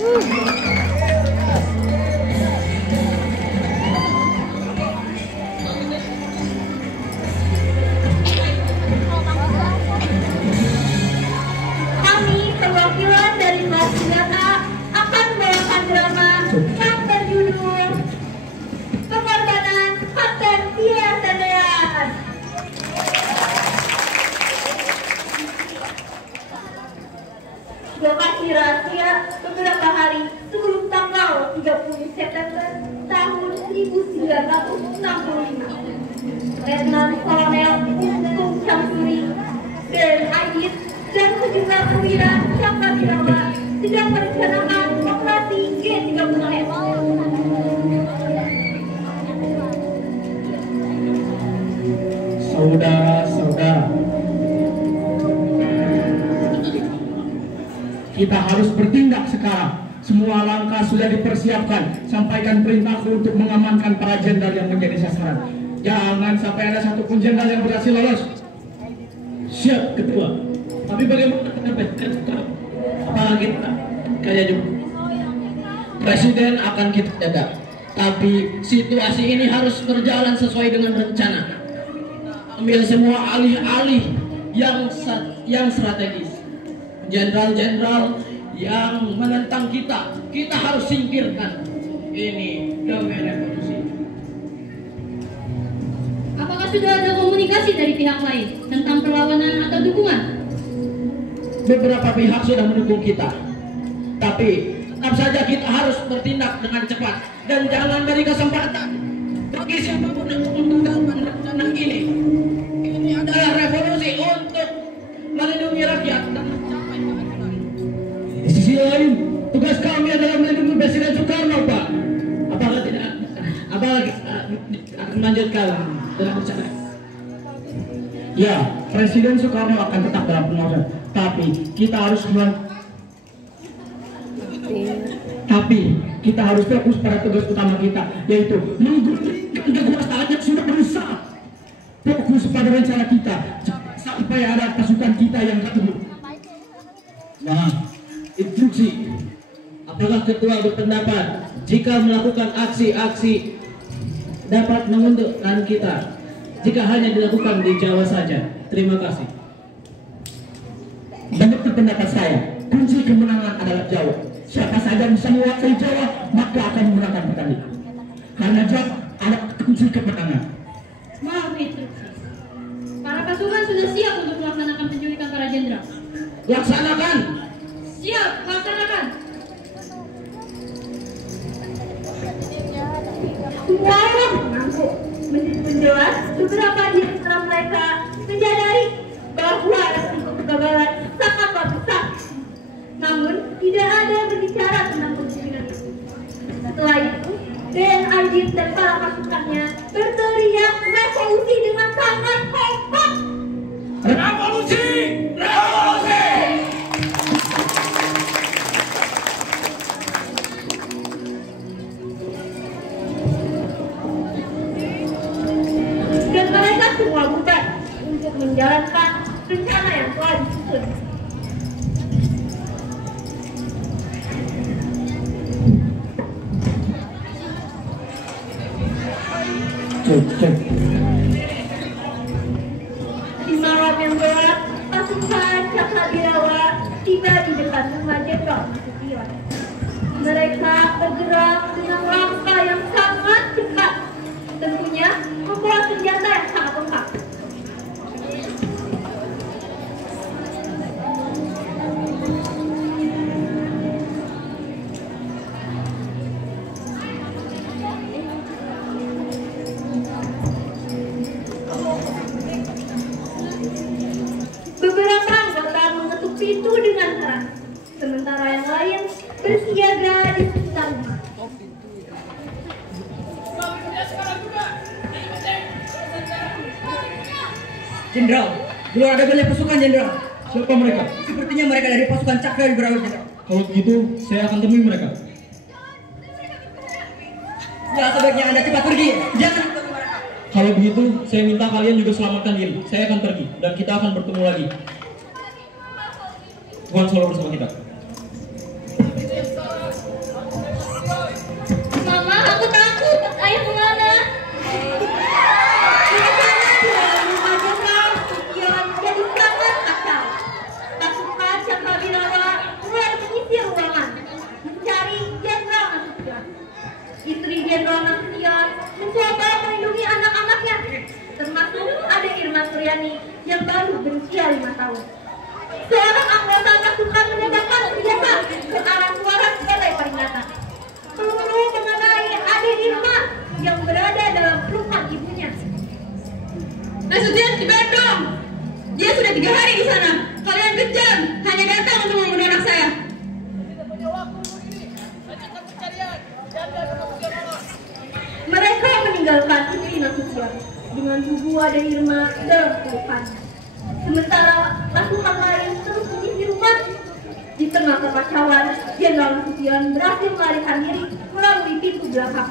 Kami perwakilan dari kelas 9A akan membawakan drama yang berjudul Pengorbanan Kapten Tias Tendean. Lokasi rahasia beberapa hari sebelum tanggal 30 September tahun 1965. Letnan Kolonel Untung Syamsuri dan Aidit dan sejumlah perwira Cakrawirawa sedang merencanakan operasi G30M. Saudara-saudara, kita harus bertindak sekarang. Semua langkah sudah dipersiapkan. Sampaikan perintahku untuk mengamankan para jenderal yang menjadi sasaran. Jangan sampai ada satupun jenderal yang berhasil lolos. Siap, Ketua. Tapi bagaimana dengan Presiden Soekarno? Apalagi kayak juga. Presiden akan kita jaga. Tapi situasi ini harus berjalan sesuai dengan rencana. Ambil semua alih-alih yang strategis. Jenderal-jenderal yang menentang kita harus singkirkan. Ini demi revolusi. Apakah sudah ada komunikasi dari pihak lain tentang perlawanan atau dukungan? Beberapa pihak sudah mendukung kita, tapi tetap saja kita harus bertindak dengan cepat dan jangan beri kesempatan bagi siapapun yang menggagalkan rencana ini. Ini adalah revolusi untuk melindungi rakyat dan mencapai keadilan. Di sisi lain, tugas kami adalah melindungi Presiden Soekarno, Pak. Apakah tidak? Apalagi akan melanjutkan dalam rencana? Ya, Presiden Soekarno akan tetap dalam pengawasan, tapi kita harus fokus pada tugas utama kita, yaitu menggulingkan kekuasaan yang sudah berusaha. Fokus pada rencana kita sampai ada pasukan kita yang ketemu. Nah, instruksi. Apakah Ketua berpendapat jika melakukan aksi-aksi dapat menguntungkan kita jika hanya dilakukan di Jawa saja? Terima kasih. Menurut pendapat saya, kunci kemenangan adalah Jawa. Siapa saja bisa menguasai Jawa, maka akan memenangkan pertandingan. Karena Jawa adalah kunci kemenangan. Maaf, instruksi. Para pasukan sudah siap untuk melaksanakan penculikan para jenderal. Laksanakan. Siap, laksanakan. Semua mampu menjelas beberapa di antara mereka menyadari bahwa resiko kegagalan sangatlah besar. Namun tidak ada yang berbicara tentang kemungkinan itu. Setelah itu, Dan Aidit dan para pasukannya berteriak revolusi dengan sangat kompak. Revolusi! Revolusi! Dan mereka semua bukan untuk menjalankan rencana yang telah disusun. Di malam yang gelap, pasukan Cakrawirawa tiba di dekat rumah Jenderal Nasution. Mereka bergerak dengan langkah yang sangat cepat, tentunya membawa senjata yang sangat lengkap. Beberapa anggota mengetuk pintu dengan keras, sementara yang lain bersiaga di sekitar rumah. Jenderal, belum ada banyak pasukan, Jenderal. Siapa mereka? Sepertinya mereka dari pasukan Cakrawirawa, Jenderal. Kalau begitu, saya akan temui mereka. Ya, sebaiknya Anda cepat pergi. Jangan ikut mereka. Kalau begitu, saya minta kalian juga selamatkan diri. Saya akan pergi, dan kita akan bertemu lagi. Tuhan selalu bersama kita. Jenderal Nasution mencoba melindungi anak-anaknya, termasuk adik Irma Suryani yang baru berusia 5 tahun. Seorang anggota pasukan menembakkan senjata ke arah suara sebagai peringatan. Peluru mengenai adik Irma yang berada dalam pelukan ibunya. Nasution di Bandung. Dia sudah 3 hari di sana. Kalian kejam, hanya datang untuk membunuh anak saya. Mereka meninggalkan Putri Nasution dengan tubuh adik Irma dalam pelukannya. Sementara pasukan lain terus menyisir rumah. Di tengah kekacauan, Jenderal Nasution berhasil melarikan diri melalui pintu belakang.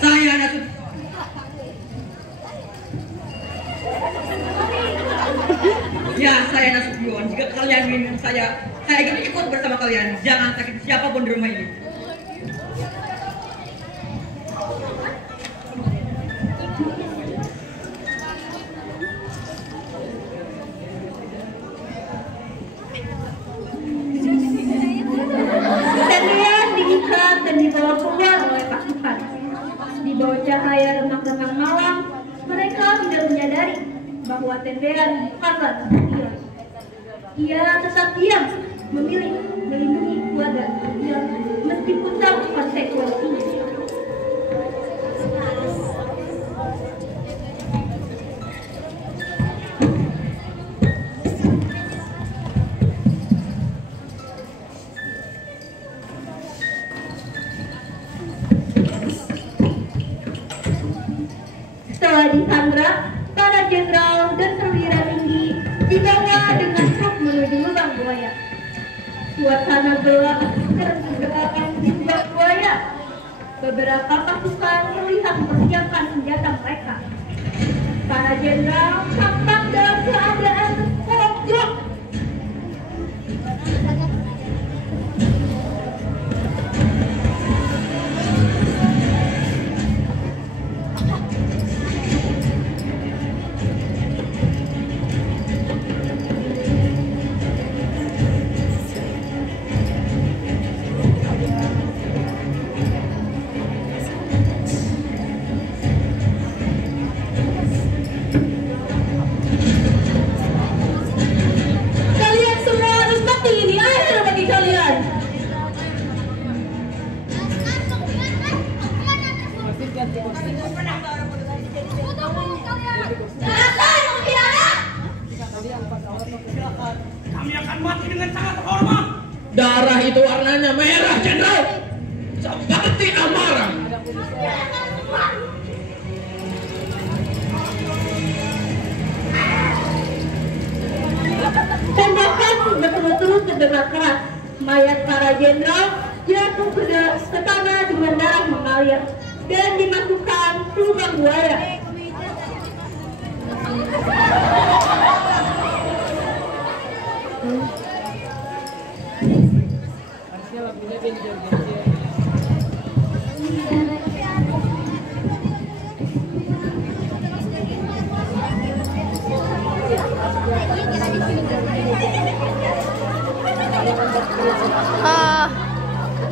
Saya Nasution. Ya, saya Nasution. Jika kalian melindungi saya ingin ikut bersama kalian. Jangan sakiti siapapun di rumah ini. Tendian diikat dan dibawa keluar oleh pasukan. Di bawah cahaya remang-remang malam, mereka tidak menyadari bahwa tendean bukanlah Nasution. Ia tetap diam, memilih melindungi keluarga Nasution meskipun tahu konsekuensinya. Setelah disandra, para jenderal dan perwira tinggi dibawa dengan truk menuju lubang buaya. Suasana gelap dan pergerakan di lubang buaya. Beberapa pasukan terlihat mempersiapkan senjata mereka. Para jenderal tampak dalam keadaan terpojok. Kalian semua harus mati, ini akhir bagi kalian. Kami akan mati dengan sangat hormat. Darah itu warnanya merah, Jenderal. Seperti amarah. Tembakan betul-betul terdengar keras. Mayat para jenderal jatuh ke tanah dengan darah mengalir dan dimasukkan ke lubang buaya.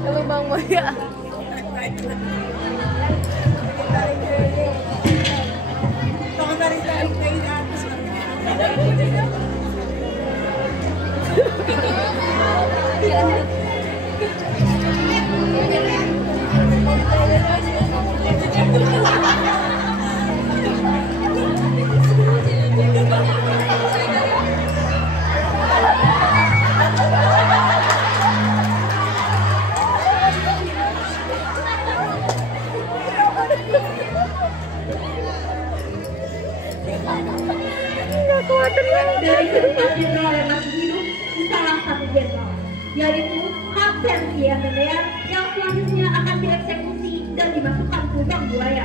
Lubang buaya. Dari keempat jenderal yang masih hidup, salah satu jenderal, yaitu Kapten Tia Tendean yang selanjutnya akan dieksekusi dan dimasukkan ke lubang buaya.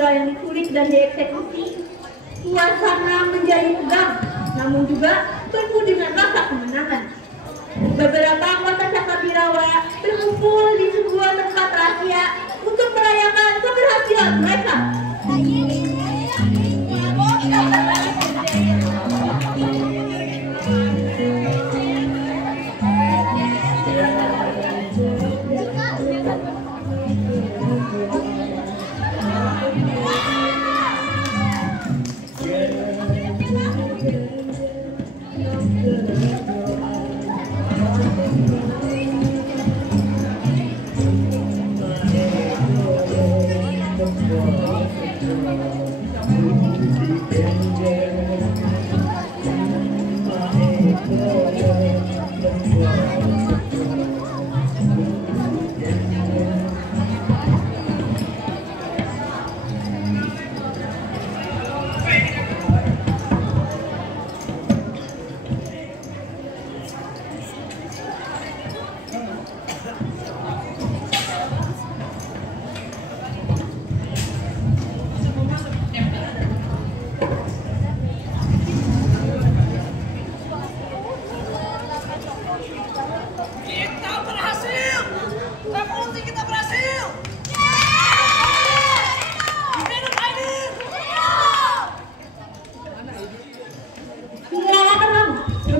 Pancasila yang diculik dan dieksekusi, suasana menjadi tegang, namun juga penuh dengan rasa kemenangan. Beberapa anggota Cakabirawa berkumpul di sebuah tempat rahasia untuk merayakan keberhasilan mereka.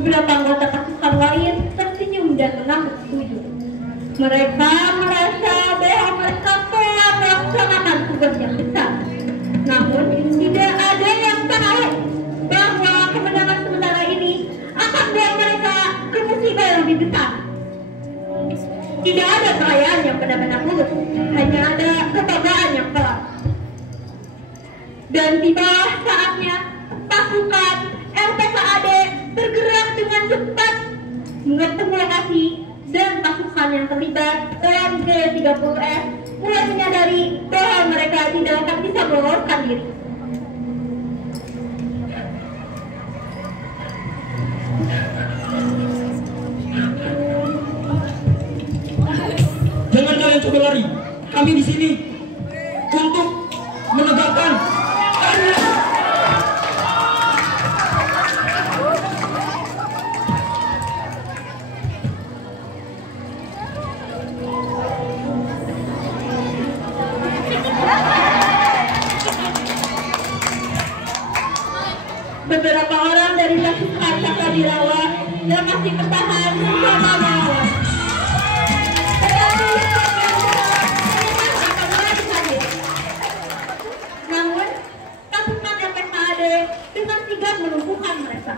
Beberapa anggota pasukan lain tersenyum dan mengangguk setuju. Mereka merasa bahwa mereka telah melaksanakan tugas yang besar. Namun tidak ada yang tahu bahwa kemenangan sementara ini akan membawa mereka ke musibah yang lebih besar. Tidak ada perayaan yang benar-benar mulus, hanya ada kebanggaan yang kelam. Dan tiba saatnya pasukan RPKAD bergerak dengan cepat mengepung lokasi, dan pasukan yang terlibat dalam G30S mulai menyadari bahwa mereka tidak akan bisa meloloskan diri. Jangan kalian coba lari. Kami di sini untuk menegakkan Beberapa orang dari pasukan Cakabirawa yang masih bertahan bersama melawan. Namun, pasukan RPKAD dengan sigap melumpuhkan mereka.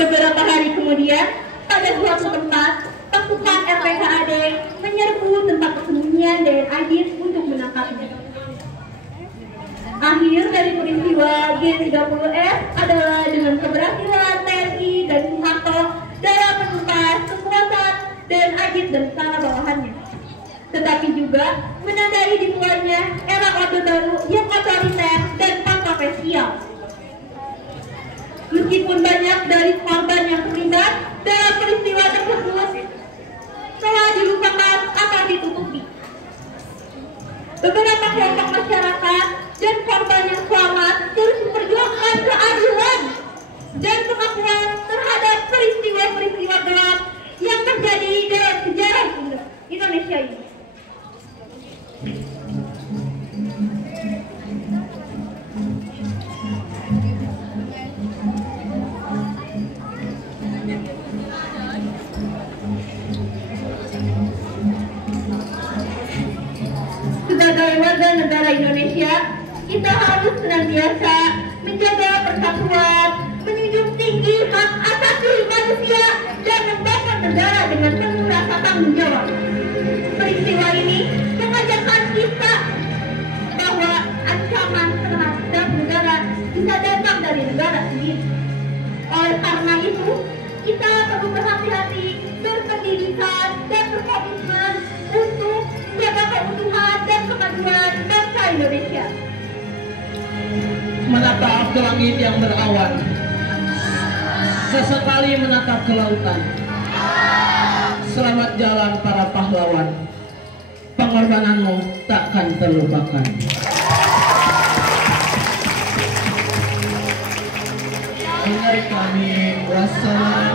Beberapa hari kemudian, pada suatu tempat, pasukan RPKAD menyerbu tempat persembunyian DNID untuk menangkapnya. Akhir dari peristiwa G30S adalah dengan keberhasilan TNI dan Soeharto dalam menumpas kekuatan DNID dan istana bawahannya. Tetapi juga menandai dimulainya era Orde Baru yang otoriter dan kontroversial. Meskipun banyak dari korban yang terlibat dalam peristiwa tersebut telah dilupakan atau ditutupi, beberapa kelompok masyarakat dan korban yang selamat terus memperjuangkan keadilan dan pengakuan terhadap peristiwa-peristiwa gelap yang terjadi dalam sejarah Indonesia ini. Sebagai warga negara Indonesia, kita harus senantiasa menjaga persatuan, menjunjung tinggi hak asasi manusia, dan membangun negara dengan penuh rasa tanggung jawab. Peristiwa ini mengajarkan kita bahwa ancaman terhadap negara bisa datang dari negara sendiri. Oleh karena itu, kita perlu berhati-hati, berpendidikan, dan berkomitmen untuk menjaga keutuhan dan kemajuan bangsa Indonesia. menatap ke langit yang berawan. sesekali menatap ke lautan. Selamat jalan para pahlawan, pengorbananmu takkan terlupakan. Dari kami, wassalamualaikum.